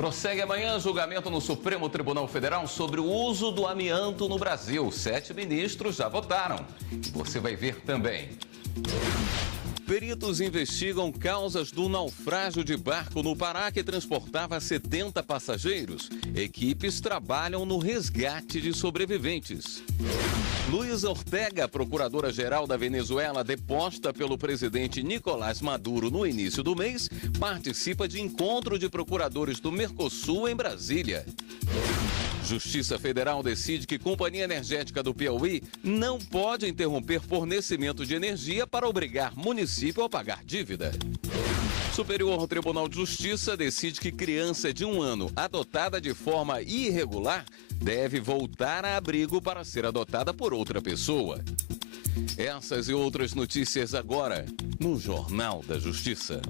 Prossegue amanhã julgamento no Supremo Tribunal Federal sobre o uso do amianto no Brasil. 7 ministros já votaram. E você vai ver também. Peritos investigam causas do naufrágio de barco no Pará que transportava 70 passageiros. Equipes trabalham no resgate de sobreviventes. Luísa Ortega, procuradora-geral da Venezuela, deposta pelo presidente Nicolás Maduro no início do mês, participa de encontro de procuradores do Mercosul em Brasília. Justiça Federal decide que Companhia Energética do Piauí não pode interromper fornecimento de energia para obrigar município a pagar dívida. Superior Tribunal de Justiça decide que criança de 1 ano adotada de forma irregular deve voltar a abrigo para ser adotada por outra pessoa. Essas e outras notícias agora no Jornal da Justiça.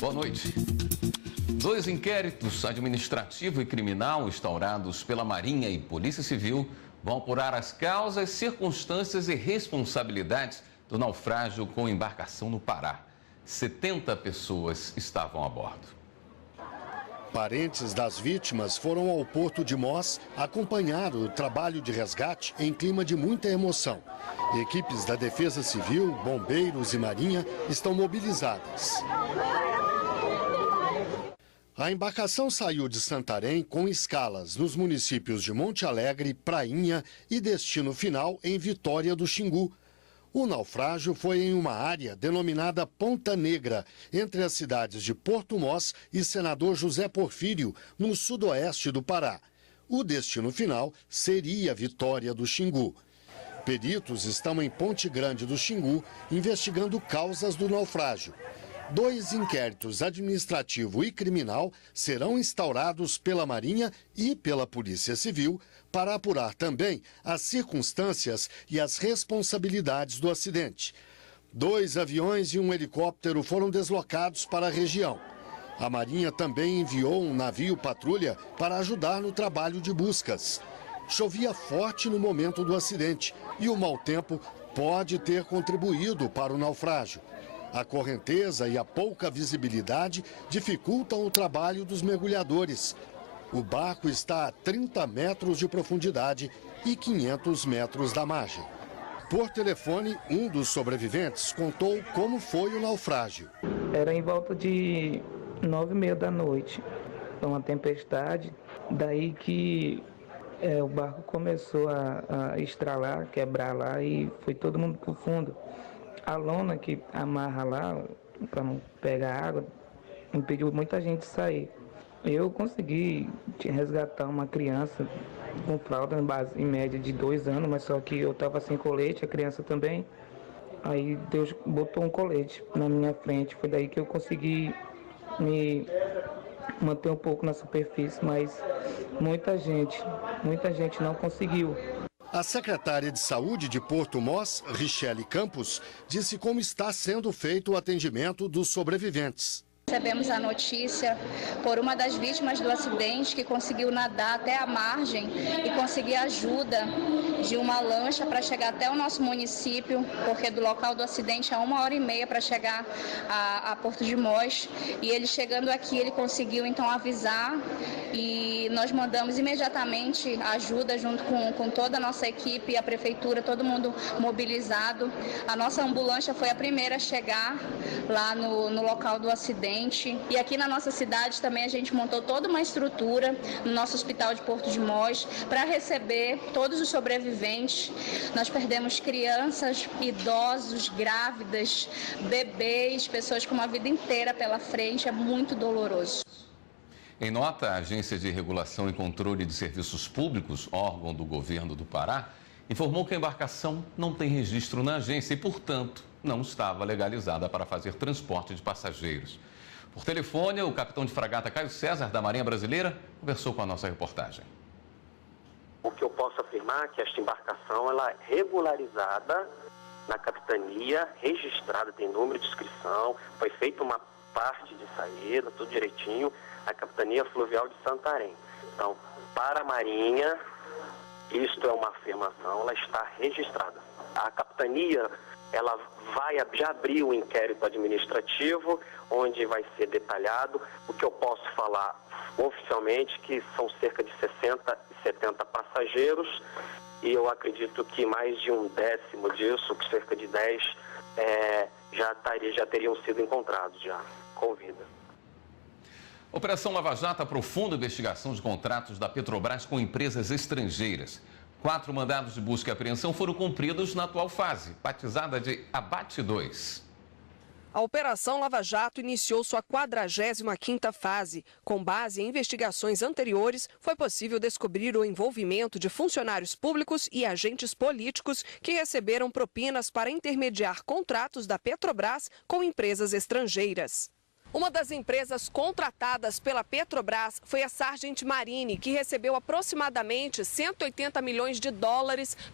Boa noite. 2 inquéritos, administrativo e criminal, instaurados pela Marinha e Polícia Civil, vão apurar as causas, circunstâncias e responsabilidades do naufrágio com embarcação no Pará. 70 pessoas estavam a bordo. Parentes das vítimas foram ao Porto de Mós acompanhar o trabalho de resgate em clima de muita emoção. Equipes da Defesa Civil, bombeiros e Marinha estão mobilizadas. A embarcação saiu de Santarém com escalas nos municípios de Monte Alegre, Prainha e destino final em Vitória do Xingu. O naufrágio foi em uma área denominada Ponta Negra, entre as cidades de Porto Mós e Senador José Porfírio, no sudoeste do Pará. O destino final seria Vitória do Xingu. Peritos estão em Ponte Grande do Xingu investigando causas do naufrágio. 2 inquéritos administrativo e criminal serão instaurados pela Marinha e pela Polícia Civil para apurar também as circunstâncias e as responsabilidades do acidente. 2 aviões e um helicóptero foram deslocados para a região. A Marinha também enviou um navio patrulha para ajudar no trabalho de buscas. Chovia forte no momento do acidente e o mau tempo pode ter contribuído para o naufrágio. A correnteza e a pouca visibilidade dificultam o trabalho dos mergulhadores. O barco está a 30 metros de profundidade e 500 metros da margem. Por telefone, um dos sobreviventes contou como foi o naufrágio. Era em volta de 9h30 da noite. Foi uma tempestade, daí que o barco começou a estralar, quebrar lá e foi todo mundo pro fundo. A lona que amarra lá para não pegar água impediu muita gente de sair. Eu consegui resgatar uma criança com fralda em média de 2 anos, mas só que eu estava sem colete, a criança também. Aí Deus botou um colete na minha frente, foi daí que eu consegui me manter um pouco na superfície, mas muita gente não conseguiu. A secretária de Saúde de Porto Mós, Richelle Campos, disse como está sendo feito o atendimento dos sobreviventes. Recebemos a notícia por uma das vítimas do acidente que conseguiu nadar até a margem e conseguir ajuda de uma lancha para chegar até o nosso município, porque do local do acidente é 1h30 para chegar a Porto de Mós. E ele chegando aqui, ele conseguiu então avisar e nós mandamos imediatamente ajuda junto com toda a nossa equipe, a prefeitura, todo mundo mobilizado. A nossa ambulância foi a primeira a chegar lá no local do acidente. E aqui na nossa cidade também a gente montou toda uma estrutura no nosso hospital de Porto de Mós para receber todos os sobreviventes. Nós perdemos crianças, idosos, grávidas, bebês, pessoas com uma vida inteira pela frente. É muito doloroso. Em nota, a Agência de Regulação e Controle de Serviços Públicos, órgão do governo do Pará, informou que a embarcação não tem registro na agência e, portanto, não estava legalizada para fazer transporte de passageiros. Por telefone, o capitão de fragata Caio César, da Marinha Brasileira, conversou com a nossa reportagem. O que eu posso afirmar é que esta embarcação ela é regularizada na capitania, registrada, tem número de inscrição, foi feita uma parte de saída, tudo direitinho, a capitania fluvial de Santarém. Então, Para a Marinha, isto é uma afirmação, ela está registrada. A capitania, ela já abriu um inquérito administrativo, onde vai ser detalhado. O que eu posso falar oficialmente que são cerca de 60 e 70 passageiros, e eu acredito que mais de 1/10 disso, cerca de 10, já teriam sido encontrados já com vida. Operação Lava Jato aprofunda a investigação de contratos da Petrobras com empresas estrangeiras. 4 mandados de busca e apreensão foram cumpridos na atual fase, batizada de Abate 2. A Operação Lava Jato iniciou sua 45ª fase. Com base em investigações anteriores, foi possível descobrir o envolvimento de funcionários públicos e agentes políticos que receberam propinas para intermediar contratos da Petrobras com empresas estrangeiras. Uma das empresas contratadas pela Petrobras foi a Sargent Marine, que recebeu aproximadamente $180 milhões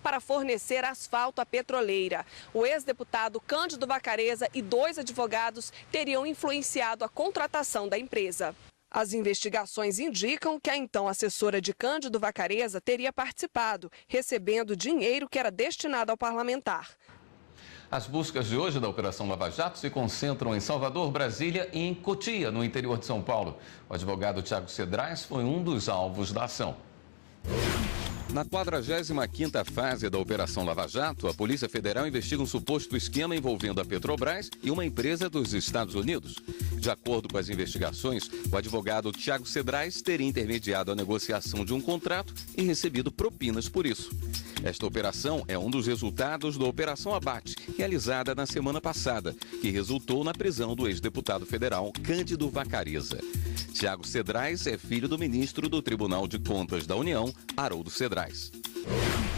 para fornecer asfalto à petroleira. O ex-deputado Cândido Vacarezza e 2 advogados teriam influenciado a contratação da empresa. As investigações indicam que a então assessora de Cândido Vacarezza teria participado, recebendo dinheiro que era destinado ao parlamentar. As buscas de hoje da Operação Lava Jato se concentram em Salvador, Brasília e em Cotia, no interior de São Paulo. O advogado Tiago Cedrais foi um dos alvos da ação. Na 45ª fase da Operação Lava Jato, a Polícia Federal investiga um suposto esquema envolvendo a Petrobras e uma empresa dos Estados Unidos. De acordo com as investigações, o advogado Tiago Cedrais teria intermediado a negociação de um contrato e recebido propinas por isso. Esta operação é um dos resultados da Operação Abate, realizada na semana passada, que resultou na prisão do ex-deputado federal Cândido Vacarezza. Tiago Cedrais é filho do ministro do Tribunal de Contas da União, Haroldo Cedrais.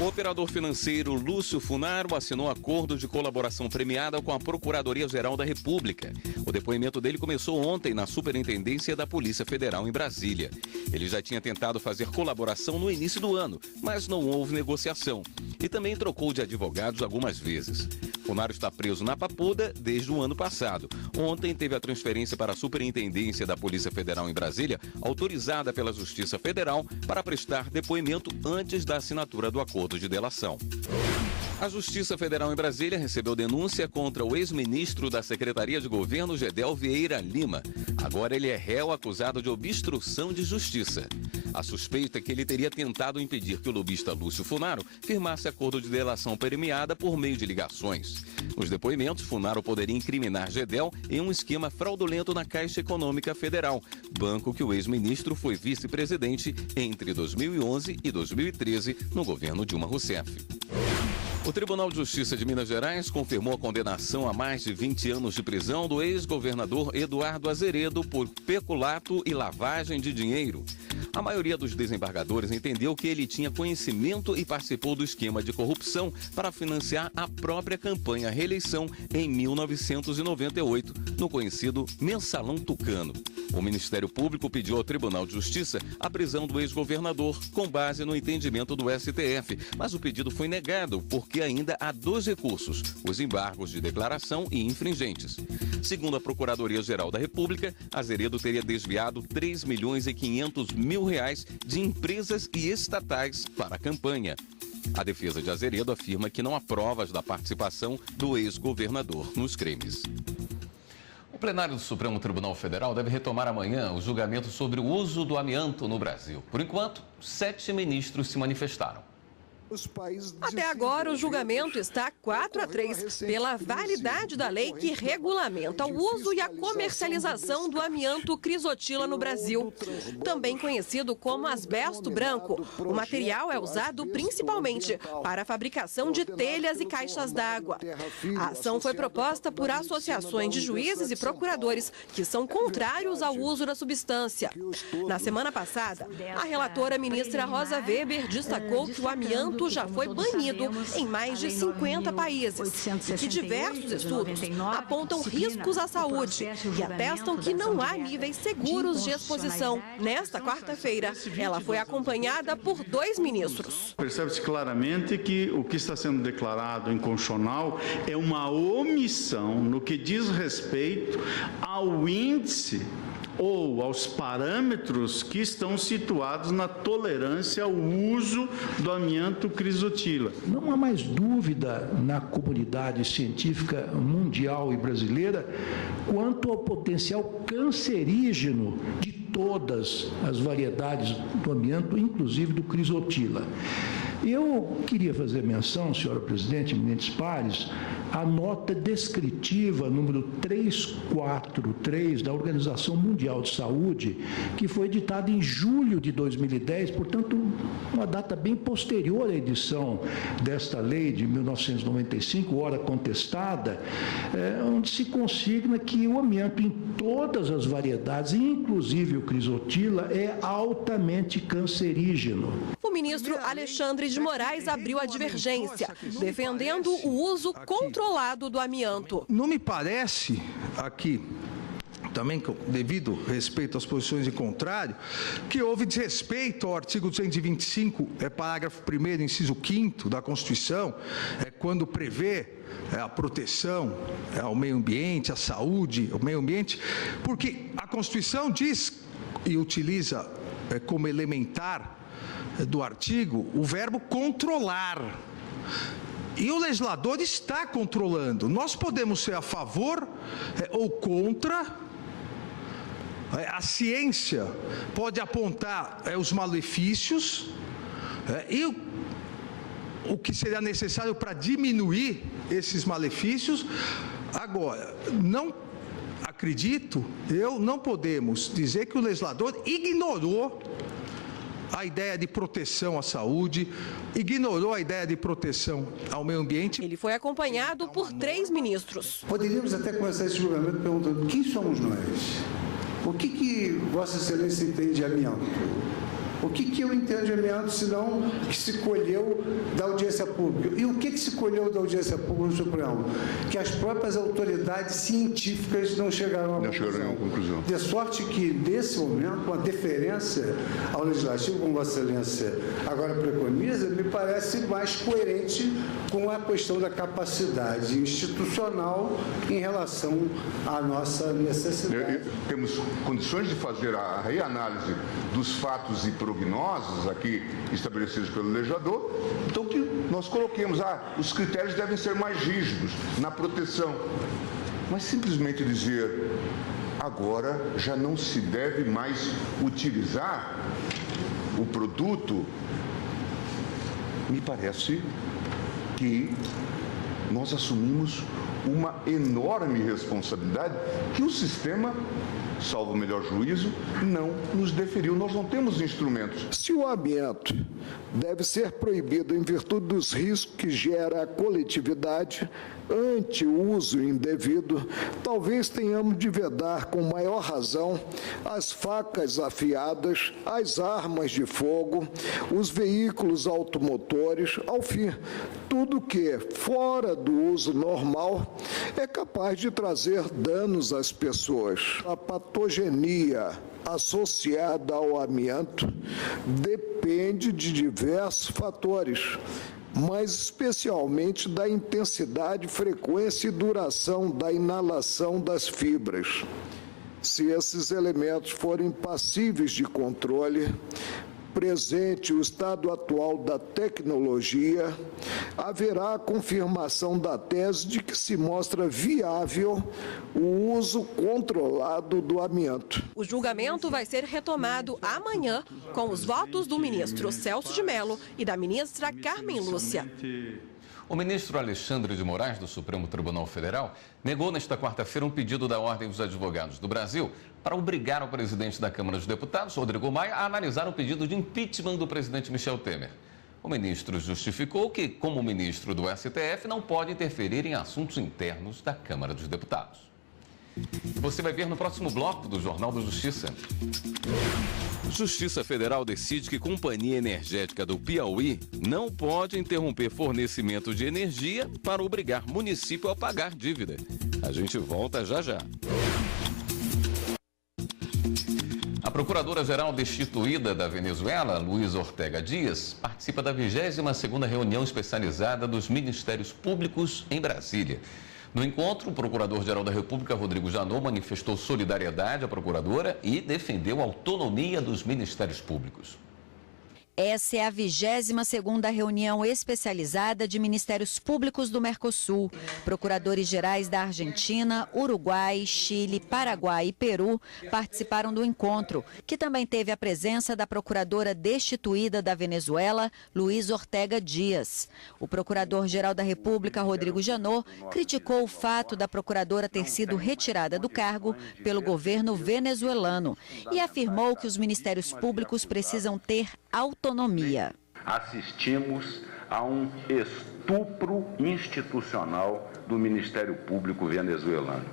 O operador financeiro Lúcio Funaro assinou acordo de colaboração premiada com a Procuradoria-Geral da República. O depoimento dele começou ontem na Superintendência da Polícia Federal em Brasília. Ele já tinha tentado fazer colaboração no início do ano, mas não houve negociação. E também trocou de advogados algumas vezes. Funaro está preso na Papuda desde o ano passado. Ontem teve a transferência para a Superintendência da Polícia Federal em Brasília, autorizada pela Justiça Federal para prestar depoimento antes da assinatura do acordo de delação. A Justiça Federal em Brasília recebeu denúncia contra o ex-ministro da Secretaria de Governo, Gedel Vieira Lima. Agora ele é réu acusado de obstrução de justiça. A suspeita é que ele teria tentado impedir que o lobista Lúcio Funaro firmasse acordo de delação premiada por meio de ligações. Nos depoimentos, Funaro poderia incriminar Gedel em um esquema fraudulento na Caixa Econômica Federal, banco que o ex-ministro foi vice-presidente entre 2011 e 2013 no governo Dilma Rousseff. O Tribunal de Justiça de Minas Gerais confirmou a condenação a mais de 20 anos de prisão do ex-governador Eduardo Azeredo por peculato e lavagem de dinheiro. A maioria dos desembargadores entendeu que ele tinha conhecimento e participou do esquema de corrupção para financiar a própria campanha à reeleição em 1998, no conhecido Mensalão Tucano. O Ministério Público pediu ao Tribunal de Justiça a prisão do ex-governador, com base no entendimento do STF, mas o pedido foi negado porque ainda há 2 recursos, os embargos de declaração e infringentes. Segundo a Procuradoria-Geral da República, Azeredo teria desviado R$3.500.000 de empresas e estatais para a campanha. A defesa de Azeredo afirma que não há provas da participação do ex-governador nos crimes. O plenário do Supremo Tribunal Federal deve retomar amanhã o julgamento sobre o uso do amianto no Brasil. Por enquanto, 7 ministros se manifestaram. Até agora, o julgamento está 4-3 pela validade da lei que regulamenta o uso e a comercialização do amianto crisotila no Brasil. Também conhecido como asbesto branco, o material é usado principalmente para a fabricação de telhas e caixas d'água. A ação foi proposta por associações de juízes e procuradores que são contrários ao uso da substância. Na semana passada, a relatora ministra Rosa Weber destacou que o amianto já foi banido em mais de 50 países e que diversos estudos apontam riscos à saúde e atestam que não há níveis seguros de exposição. Nesta quarta-feira, ela foi acompanhada por 2 ministros. Percebe-se claramente que o que está sendo declarado inconstitucional é uma omissão no que diz respeito ao índice ou aos parâmetros que estão situados na tolerância ao uso do amianto crisotila. Não há mais dúvida na comunidade científica mundial e brasileira quanto ao potencial cancerígeno de todas as variedades do amianto, inclusive do crisotila. Eu queria fazer menção, senhora presidente, eminentes pares, a nota descritiva número 343 da Organização Mundial de Saúde, que foi editada em julho de 2010, portanto, uma data bem posterior à edição desta lei de 1995, ora contestada, onde se consigna que o amianto em todas as variedades, inclusive o crisotila, é altamente cancerígeno. O ministro Alexandre de Moraes abriu a divergência, defendendo o uso controlado do amianto. Não me parece aqui, também devido respeito às posições em contrário, que houve desrespeito ao artigo 225, parágrafo 1º, inciso 5º da Constituição, quando prevê a proteção ao meio ambiente, à saúde, ao meio ambiente, porque a Constituição diz e utiliza como elementar do artigo o verbo controlar. E o legislador está controlando. Nós podemos ser a favor ou contra. A ciência pode apontar os malefícios e o que seria necessário para diminuir esses malefícios. Agora, não podemos dizer que o legislador ignorou a ideia de proteção à saúde, ignorou a ideia de proteção ao meio ambiente. Ele foi acompanhado por 3 ministros. Poderíamos até começar esse julgamento perguntando: quem somos nós? O que Vossa Excelência entende de amianto? O que eu entendo de amianto, senão que se colheu da audiência pública? E o que se colheu da audiência pública no Supremo? Que as próprias autoridades científicas não chegaram à conclusão. De sorte que, nesse momento, uma deferência ao Legislativo, como Vossa Excelência agora preconiza, me parece mais coerente com a questão da capacidade institucional em relação à nossa necessidade. Temos condições de fazer a reanálise dos fatos e prognoses aqui estabelecidos pelo legislador, então que nós coloquemos, os critérios devem ser mais rígidos na proteção. Mas simplesmente dizer, agora já não se deve mais utilizar o produto, me parece que nós assumimos uma enorme responsabilidade que o sistema, salvo o melhor juízo, não nos deferiu. Nós não temos instrumentos. Se o amianto deve ser proibido em virtude dos riscos que gera a coletividade ante o uso indevido, talvez tenhamos de vedar com maior razão as facas afiadas, as armas de fogo, os veículos automotores, ao fim, tudo que, fora do uso normal, é capaz de trazer danos às pessoas. A patogenia associada ao amianto depende de diversos fatores, mas especialmente da intensidade, frequência e duração da inalação das fibras. Se esses elementos forem passíveis de controle, presente o estado atual da tecnologia, haverá a confirmação da tese de que se mostra viável o uso controlado do amianto. O julgamento vai ser retomado amanhã com os votos do ministro Celso de Mello e da ministra Carmen Lúcia. O ministro Alexandre de Moraes, do Supremo Tribunal Federal, negou nesta quarta-feira um pedido da Ordem dos Advogados do Brasil para obrigar o presidente da Câmara dos Deputados, Rodrigo Maia, a analisar o pedido de impeachment do presidente Michel Temer. O ministro justificou que, como ministro do STF, não pode interferir em assuntos internos da Câmara dos Deputados. Você vai ver no próximo bloco do Jornal da Justiça. Justiça Federal decide que Companhia Energética do Piauí não pode interromper fornecimento de energia para obrigar município a pagar dívida. A gente volta já já. A procuradora-geral destituída da Venezuela, Luísa Ortega Dias, participa da 22ª reunião especializada dos Ministérios Públicos em Brasília. No encontro, o Procurador-Geral da República, Rodrigo Janot, manifestou solidariedade à procuradora e defendeu a autonomia dos ministérios públicos. Essa é a 22ª reunião especializada de Ministérios Públicos do Mercosul. Procuradores-gerais da Argentina, Uruguai, Chile, Paraguai e Peru participaram do encontro, que também teve a presença da procuradora destituída da Venezuela, Luiz Ortega Dias. O Procurador-Geral da República, Rodrigo Janot, criticou o fato da procuradora ter sido retirada do cargo pelo governo venezuelano e afirmou que os ministérios públicos precisam ter autonomia. Assistimos a um estupro institucional do Ministério Público venezuelano.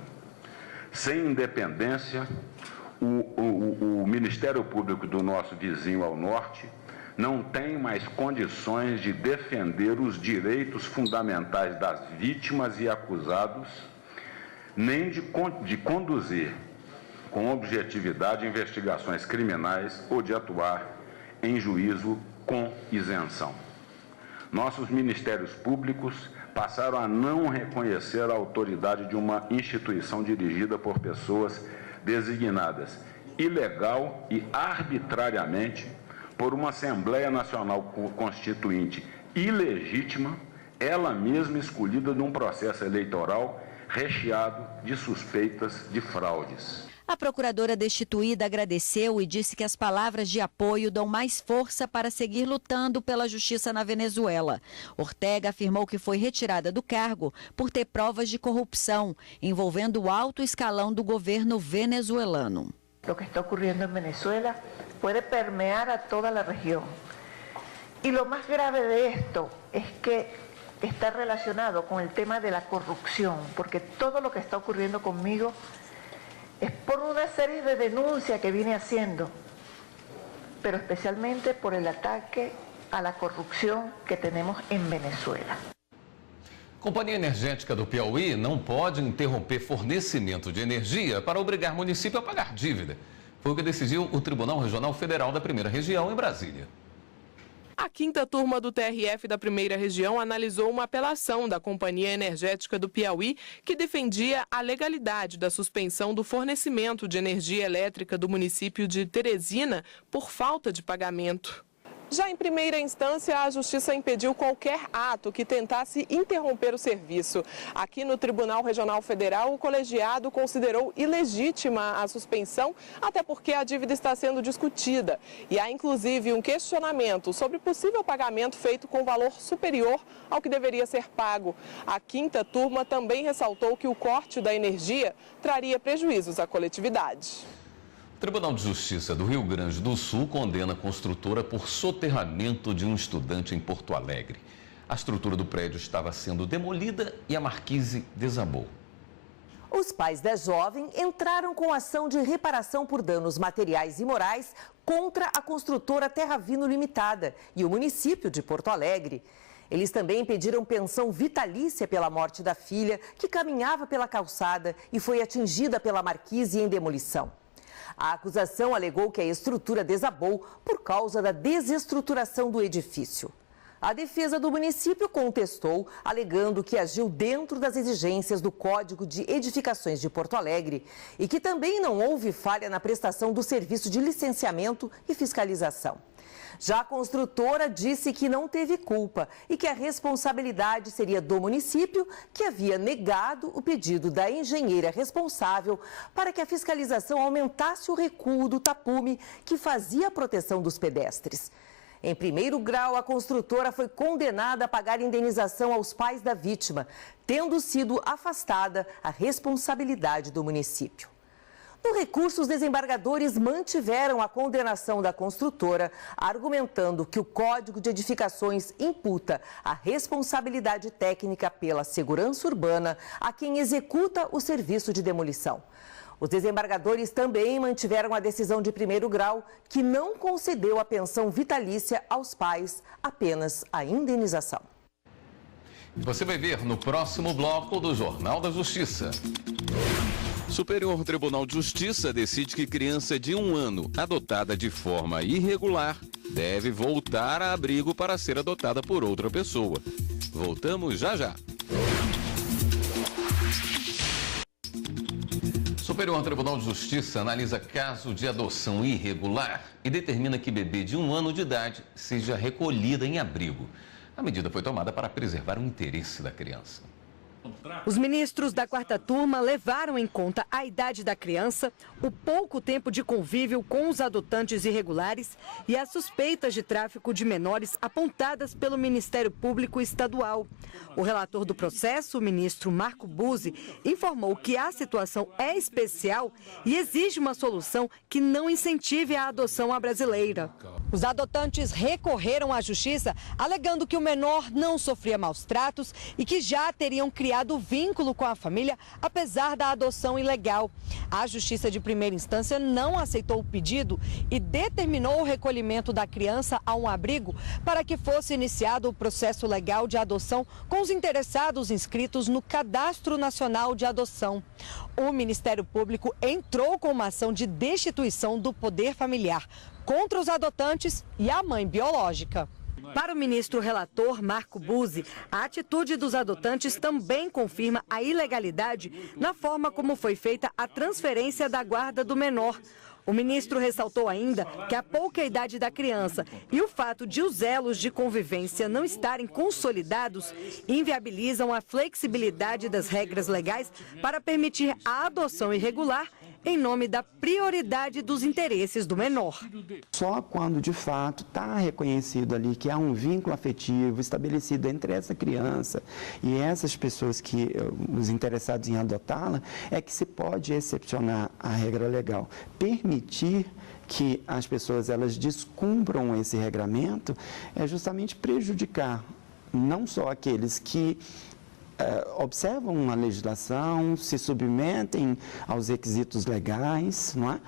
Sem independência, o Ministério Público do nosso vizinho ao norte não tem mais condições de defender os direitos fundamentais das vítimas e acusados, nem de conduzir com objetividade investigações criminais ou de atuar em juízo com isenção. Nossos ministérios públicos passaram a não reconhecer a autoridade de uma instituição dirigida por pessoas designadas ilegal e arbitrariamente por uma Assembleia Nacional Constituinte ilegítima, ela mesma escolhida num processo eleitoral recheado de suspeitas de fraudes. A procuradora destituída agradeceu e disse que as palavras de apoio dão mais força para seguir lutando pela justiça na Venezuela. Ortega afirmou que foi retirada do cargo por ter provas de corrupção envolvendo o alto escalão do governo venezuelano. O que está ocorrendo em Venezuela pode permear a toda a região. E o mais grave de esto é que está relacionado com o tema da corrupção, porque todo o que está ocorrendo comigo es por una serie de denuncias que viene haciendo, pero especialmente por el ataque a la corrupción que tenemos en Venezuela. A Companhia Energética do Piauí não pode interromper fornecimento de energia para obrigar o município a pagar dívida. Foi o que decidiu o Tribunal Regional Federal da Primeira Região, em Brasília. A 5ª turma do TRF da Primeira Região analisou uma apelação da Companhia Energética do Piauí que defendia a legalidade da suspensão do fornecimento de energia elétrica do município de Teresina por falta de pagamento. Já em primeira instância, a Justiça impediu qualquer ato que tentasse interromper o serviço. Aqui no Tribunal Regional Federal, o colegiado considerou ilegítima a suspensão, até porque a dívida está sendo discutida. E há, inclusive, um questionamento sobre possível pagamento feito com valor superior ao que deveria ser pago. A 5ª turma também ressaltou que o corte da energia traria prejuízos à coletividade. O Tribunal de Justiça do Rio Grande do Sul condena a construtora por soterramento de um estudante em Porto Alegre. A estrutura do prédio estava sendo demolida e a marquise desabou. Os pais da jovem entraram com ação de reparação por danos materiais e morais contra a construtora Terra Vino Limitada e o município de Porto Alegre. Eles também pediram pensão vitalícia pela morte da filha, que caminhava pela calçada e foi atingida pela marquise em demolição. A acusação alegou que a estrutura desabou por causa da desestruturação do edifício. A defesa do município contestou, alegando que agiu dentro das exigências do Código de Edificações de Porto Alegre e que também não houve falha na prestação do serviço de licenciamento e fiscalização. Já a construtora disse que não teve culpa e que a responsabilidade seria do município, que havia negado o pedido da engenheira responsável para que a fiscalização aumentasse o recuo do tapume que fazia a proteção dos pedestres. Em primeiro grau, a construtora foi condenada a pagar indenização aos pais da vítima, tendo sido afastada a responsabilidade do município. No recurso, os desembargadores mantiveram a condenação da construtora, argumentando que o Código de Edificações imputa a responsabilidade técnica pela segurança urbana a quem executa o serviço de demolição. Os desembargadores também mantiveram a decisão de primeiro grau, que não concedeu a pensão vitalícia aos pais, apenas a indenização. Você vai ver no próximo bloco do Jornal da Justiça. Superior Tribunal de Justiça decide que criança de 1 ano adotada de forma irregular deve voltar a abrigo para ser adotada por outra pessoa. Voltamos já já. Superior Tribunal de Justiça analisa caso de adoção irregular e determina que bebê de 1 ano de idade seja recolhida em abrigo. A medida foi tomada para preservar o interesse da criança. Os ministros da 4ª turma levaram em conta a idade da criança, o pouco tempo de convívio com os adotantes irregulares e as suspeitas de tráfico de menores apontadas pelo Ministério Público Estadual. O relator do processo, o ministro Marco Buzzi, informou que a situação é especial e exige uma solução que não incentive a adoção à brasileira. Os adotantes recorreram à justiça, alegando que o menor não sofria maus tratos e que já teriam criado vínculo com a família, apesar da adoção ilegal. A Justiça de Primeira Instância não aceitou o pedido e determinou o recolhimento da criança a um abrigo para que fosse iniciado o processo legal de adoção com os interessados inscritos no Cadastro Nacional de Adoção. O Ministério Público entrou com uma ação de destituição do poder familiar contra os adotantes e a mãe biológica. Para o ministro relator Marco Buzzi, a atitude dos adotantes também confirma a ilegalidade na forma como foi feita a transferência da guarda do menor. O ministro ressaltou ainda que a pouca idade da criança e o fato de os elos de convivência não estarem consolidados inviabilizam a flexibilidade das regras legais para permitir a adoção irregular em nome da prioridade dos interesses do menor. Só quando, de fato, está reconhecido ali que há um vínculo afetivo estabelecido entre essa criança e essas pessoas os interessados em adotá-la, é que se pode excepcionar a regra legal. Permitir que as pessoas elas descumpram esse regramento é justamente prejudicar não só aqueles que observam a legislação, se submetem aos requisitos legais, não é?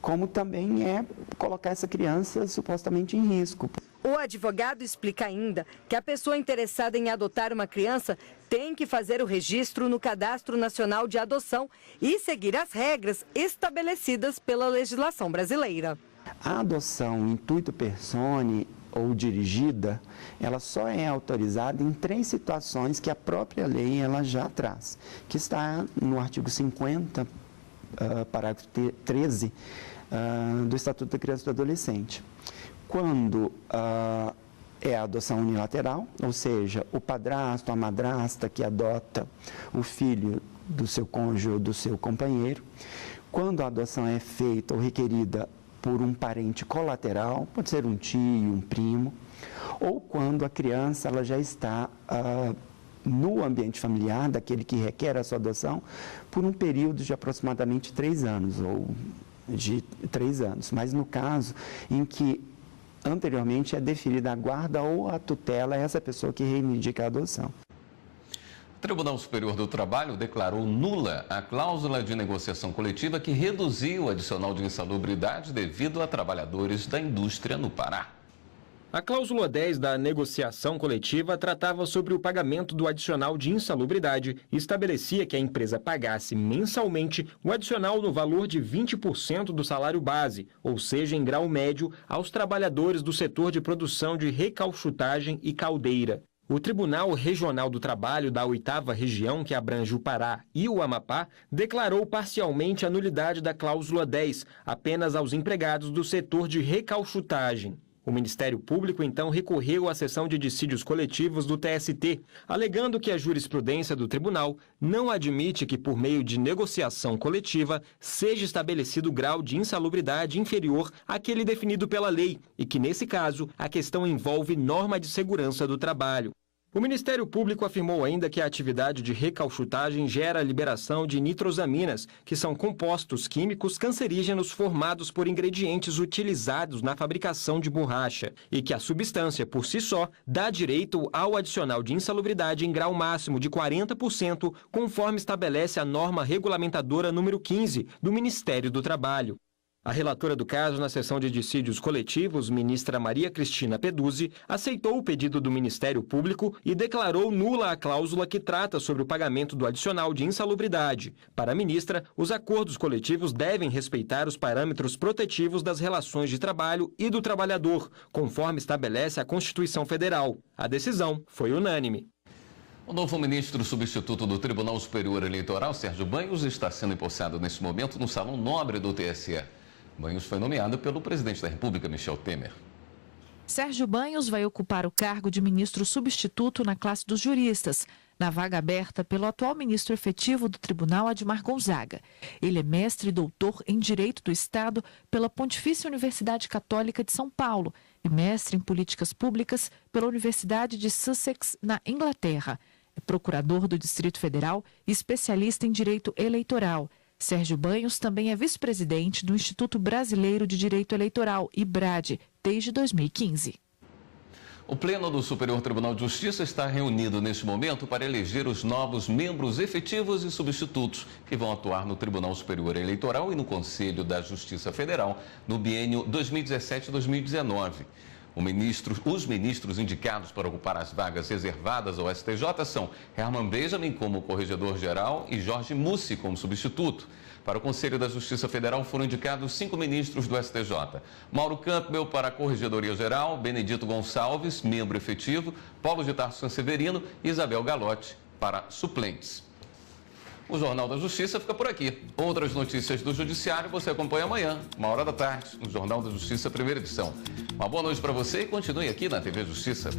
Como também é colocar essa criança supostamente em risco. O advogado explica ainda que a pessoa interessada em adotar uma criança tem que fazer o registro no Cadastro Nacional de Adoção e seguir as regras estabelecidas pela legislação brasileira. A adoção intuito personae ou dirigida, ela só é autorizada em 3 situações que a própria lei ela já traz, que está no artigo 50, parágrafo 13 do Estatuto da Criança e do Adolescente. Quando é a adoção unilateral, ou seja, o padrasto, a madrasta que adota o filho do seu cônjuge ou do seu companheiro. Quando a adoção é feita ou requerida por um parente colateral, pode ser um tio, um primo, ou quando a criança ela já está no ambiente familiar, daquele que requer a sua adoção, por um período de aproximadamente 3 anos, ou de 3 anos. Mas no caso em que anteriormente é deferida a guarda ou a tutela a essa pessoa que reivindica a adoção. O Tribunal Superior do Trabalho declarou nula a cláusula de negociação coletiva que reduziu o adicional de insalubridade devido a trabalhadores da indústria no Pará. A cláusula 10 da negociação coletiva tratava sobre o pagamento do adicional de insalubridade e estabelecia que a empresa pagasse mensalmente o adicional no valor de 20% do salário base, ou seja, em grau médio, aos trabalhadores do setor de produção de recauchutagem e caldeira. O Tribunal Regional do Trabalho da 8ª Região, que abrange o Pará e o Amapá, declarou parcialmente a nulidade da cláusula 10, apenas aos empregados do setor de recauchutagem. O Ministério Público, então, recorreu à seção de dissídios coletivos do TST, alegando que a jurisprudência do tribunal não admite que, por meio de negociação coletiva, seja estabelecido grau de insalubridade inferior àquele definido pela lei e que, nesse caso, a questão envolve norma de segurança do trabalho. O Ministério Público afirmou ainda que a atividade de recauchutagem gera a liberação de nitrosaminas, que são compostos químicos cancerígenos formados por ingredientes utilizados na fabricação de borracha, e que a substância, por si só, dá direito ao adicional de insalubridade em grau máximo de 40%, conforme estabelece a norma regulamentadora número 15 do Ministério do Trabalho. A relatora do caso na sessão de dissídios coletivos, ministra Maria Cristina Peduzzi, aceitou o pedido do Ministério Público e declarou nula a cláusula que trata sobre o pagamento do adicional de insalubridade. Para a ministra, os acordos coletivos devem respeitar os parâmetros protetivos das relações de trabalho e do trabalhador, conforme estabelece a Constituição Federal. A decisão foi unânime. O novo ministro substituto do Tribunal Superior Eleitoral, Sérgio Banhos, está sendo empossado neste momento no Salão Nobre do TSE. Banhos foi nomeado pelo presidente da República, Michel Temer. Sérgio Banhos vai ocupar o cargo de ministro substituto na classe dos juristas, na vaga aberta pelo atual ministro efetivo do Tribunal, Admar Gonzaga. Ele é mestre e doutor em Direito do Estado pela Pontifícia Universidade Católica de São Paulo e mestre em Políticas Públicas pela Universidade de Sussex, na Inglaterra. É procurador do Distrito Federal e especialista em Direito Eleitoral. Sérgio Banhos também é vice-presidente do Instituto Brasileiro de Direito Eleitoral, IBRAD, desde 2015. O Pleno do Superior Tribunal de Justiça está reunido neste momento para eleger os novos membros efetivos e substitutos que vão atuar no Tribunal Superior Eleitoral e no Conselho da Justiça Federal no biênio 2017-2019. Os ministros indicados para ocupar as vagas reservadas ao STJ são Herman Benjamin como corregedor-geral e Jorge Mussi como substituto. Para o Conselho da Justiça Federal foram indicados 5 ministros do STJ. Mauro Campbell para a Corregedoria-Geral, Benedito Gonçalves, membro efetivo, Paulo de Tarso Sanseverino e Isabel Galotti para suplentes. O Jornal da Justiça fica por aqui. Outras notícias do Judiciário você acompanha amanhã, 13h, no Jornal da Justiça, primeira edição. Uma boa noite para você e continue aqui na TV Justiça.